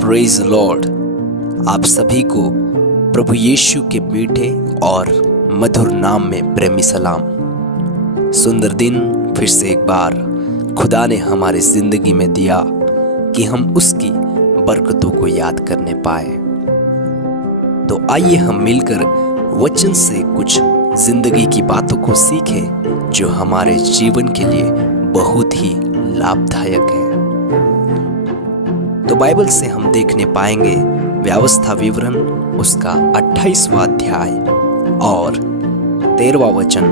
Praise Lord. आप सभी को प्रभु यीशु के मीठे और मधुर नाम में प्रेमी सलाम। सुंदर दिन फिर से एक बार खुदा ने हमारी जिंदगी में दिया कि हम उसकी बरकतों को याद करने पाए। तो आइए हम मिलकर वचन से कुछ जिंदगी की बातों को सीखें जो हमारे जीवन के लिए बहुत ही लाभदायक है। तो बाइबल से हम देखने पाएंगे व्यवस्था विवरण उसका 28वां अध्याय और 13वां वचन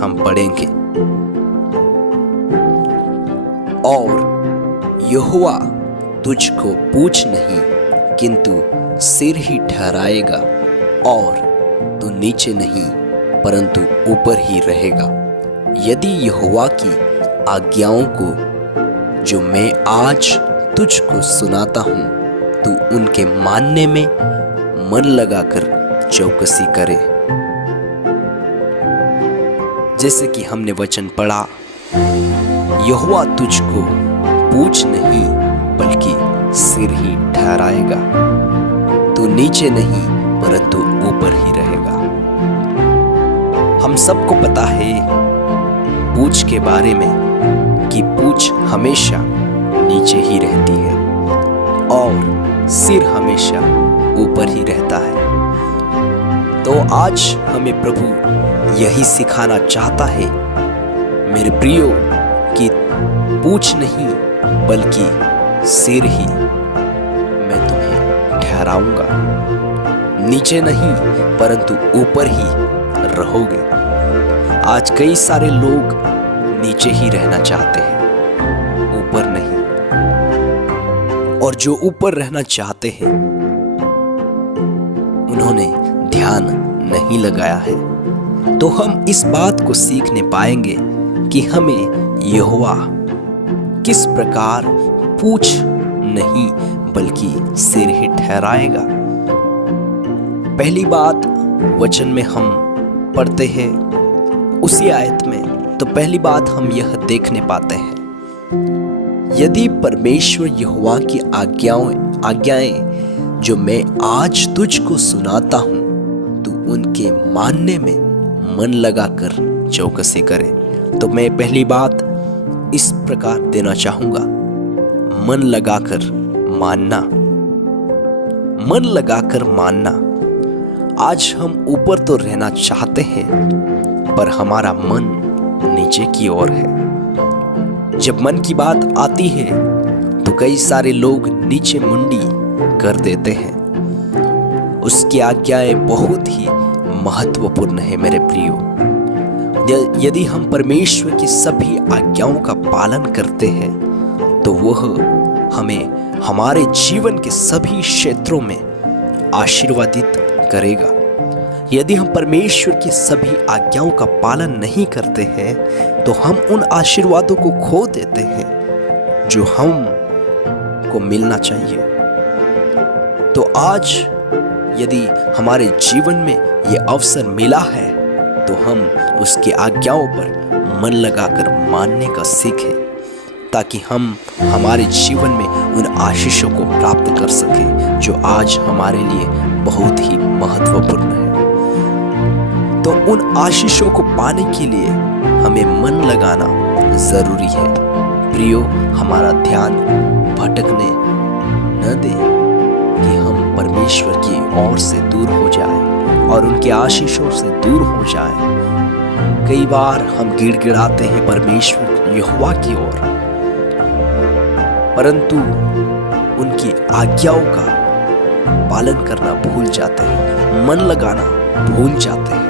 हम पढ़ेंगे। और यहोवा तुझको पूँछ नहीं किंतु सिर ही ठहराएगा, और तू नीचे नहीं परंतु ऊपर ही रहेगा। यदि यहोवा की आज्ञाओं को जो मैं आज तुझको सुनाता हूं तू उनके मानने में मन लगाकर चौकसी करे। जैसे कि हमने वचन पढ़ा, यहोवा तुझको पूँछ नहीं बल्कि सिर ही ठहराएगा, तू नीचे नहीं परंतु ऊपर ही रहेगा। हम सबको पता है पूँछ के बारे में कि पूँछ हमेशा नीचे ही रहती है और सिर हमेशा ऊपर ही रहता है। तो आज हमें प्रभु यही सिखाना चाहता है मेरे प्रियो कि पूँछ नहीं बल्कि सिर ही मैं तुम्हें ठहराऊंगा, नीचे नहीं परंतु ऊपर ही रहोगे। आज कई सारे लोग नीचे ही रहना चाहते हैं, ऊपर नहीं, और जो ऊपर रहना चाहते हैं उन्होंने ध्यान नहीं लगाया है। तो हम इस बात को सीखने पाएंगे कि हमें यहोवा किस प्रकार पूँछ नहीं बल्कि सिर ही ठहराएगा। पहली बात वचन में हम पढ़ते हैं उसी आयत में, तो पहली बात हम यह देखने पाते हैं, यदि परमेश्वर यहोवा की आज्ञाएं जो मैं आज तुझको सुनाता हूं तू उनके मानने में मन लगाकर चौकसी करे। तो मैं पहली बात इस प्रकार देना चाहूंगा, मन लगाकर मानना। मन लगाकर मानना। आज हम ऊपर तो रहना चाहते हैं पर हमारा मन नीचे की ओर है। जब मन की बात आती है तो कई सारे लोग नीचे मुंडी कर देते हैं। उसकी आज्ञाएं बहुत ही महत्वपूर्ण है मेरे प्रियो। यदि हम परमेश्वर की सभी आज्ञाओं का पालन करते हैं तो वह हमें हमारे जीवन के सभी क्षेत्रों में आशीर्वादित करेगा। यदि हम परमेश्वर की सभी आज्ञाओं का पालन नहीं करते हैं तो हम उन आशीर्वादों को खो देते हैं जो हम को मिलना चाहिए। तो आज यदि हमारे जीवन में यह अवसर मिला है तो हम उसकी आज्ञाओं पर मन लगाकर मानने का सीखें, ताकि हम हमारे जीवन में उन आशीषों को प्राप्त कर सकें जो आज हमारे लिए बहुत ही महत्वपूर्ण है। तो उन आशीषों को पाने के लिए हमें मन लगाना जरूरी है। प्रियो, हमारा ध्यान भटकने न दे कि हम परमेश्वर की ओर से दूर हो जाए और उनके आशीषों से दूर हो जाए। कई बार हम गिड़गिड़ाते हैं परमेश्वर यहोवा की ओर, परंतु उनकी आज्ञाओं का पालन करना भूल जाते हैं, मन लगाना भूल जाते हैं।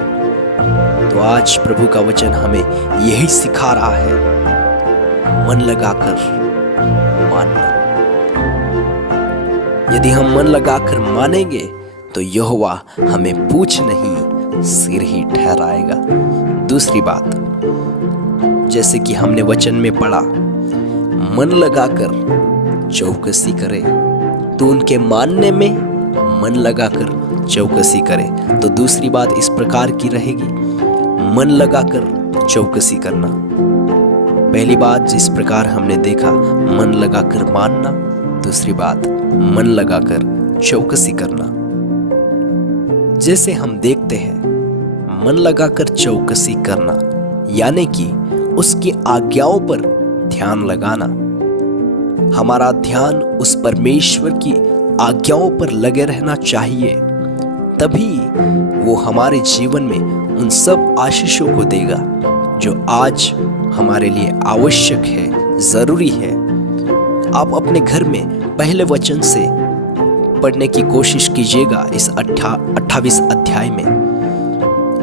तो आज प्रभु का वचन हमें यही सिखा रहा है, मन लगाकर मानना। यदि हम मन लगाकर मानेंगे तो यहोवा हमें पूँछ नहीं सिर ही ठहराएगा। दूसरी बात, जैसे कि हमने वचन में पढ़ा, मन लगाकर चौकसी करे, तो उनके मानने में मन लगाकर चौकसी करे। तो दूसरी बात इस प्रकार की रहेगी, मन लगाकर चौकसी करना। पहली बात जिस प्रकार हमने देखा, मन लगाकर मानना। दूसरी बात, मन लगाकर चौकसी करना। जैसे हम देखते हैं, मन लगाकर चौकसी करना यानी कि उसकी आज्ञाओं पर ध्यान लगाना। हमारा ध्यान उस परमेश्वर की आज्ञाओं पर लगे रहना चाहिए, तभी वो हमारे जीवन में उन सब आशीषों को देगा जो आज हमारे लिए आवश्यक है, जरूरी है। आप अपने घर में पहले वचन से पढ़ने की कोशिश कीजिएगा। इस 28 अध्याय में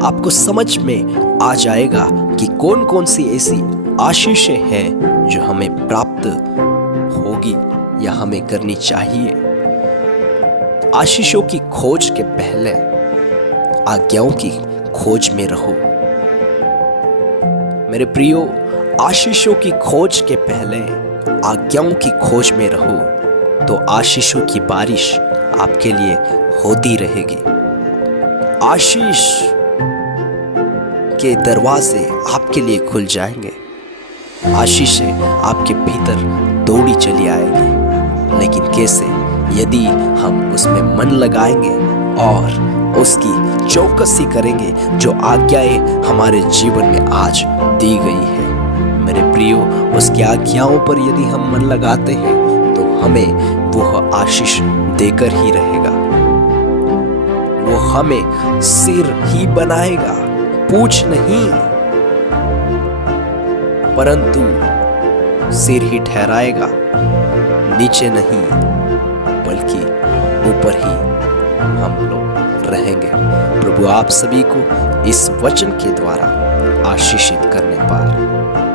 आपको समझ में आ जाएगा कि कौन कौन सी ऐसी आशीषें हैं जो हमें प्राप्त होगी या हमें करनी चाहिए। आशीषों की खोज के पहले आज्ञाओं की खोज में रहो। मेरे प्रियो, आशीषों की खोज के पहले आज्ञाओं की खोज में रहो तो आशीषों की बारिश आपके लिए होती रहेगी। आशीष के दरवाजे आपके लिए खुल जाएंगे। आशीषें आपके भीतर दौड़ी चली आएगी। लेकिन कैसे? यदि हम उसमें मन लगाएंगे और उसकी चौकसी करेंगे जो आज्ञाएं हमारे जीवन में आज दी गई है। मेरे प्रियो, उसकी आज्ञाओं पर यदि हम मन लगाते हैं तो हमें वो आशीष देकर ही रहेगा। वो हमें सिर ही बनाएगा, पूछ नहीं, परंतु सिर ही ठहराएगा, नीचे नहीं बल्कि ऊपर ही हम लोग रहेंगे। प्रभु आप सभी को इस वचन के द्वारा आशीषित करने पाए।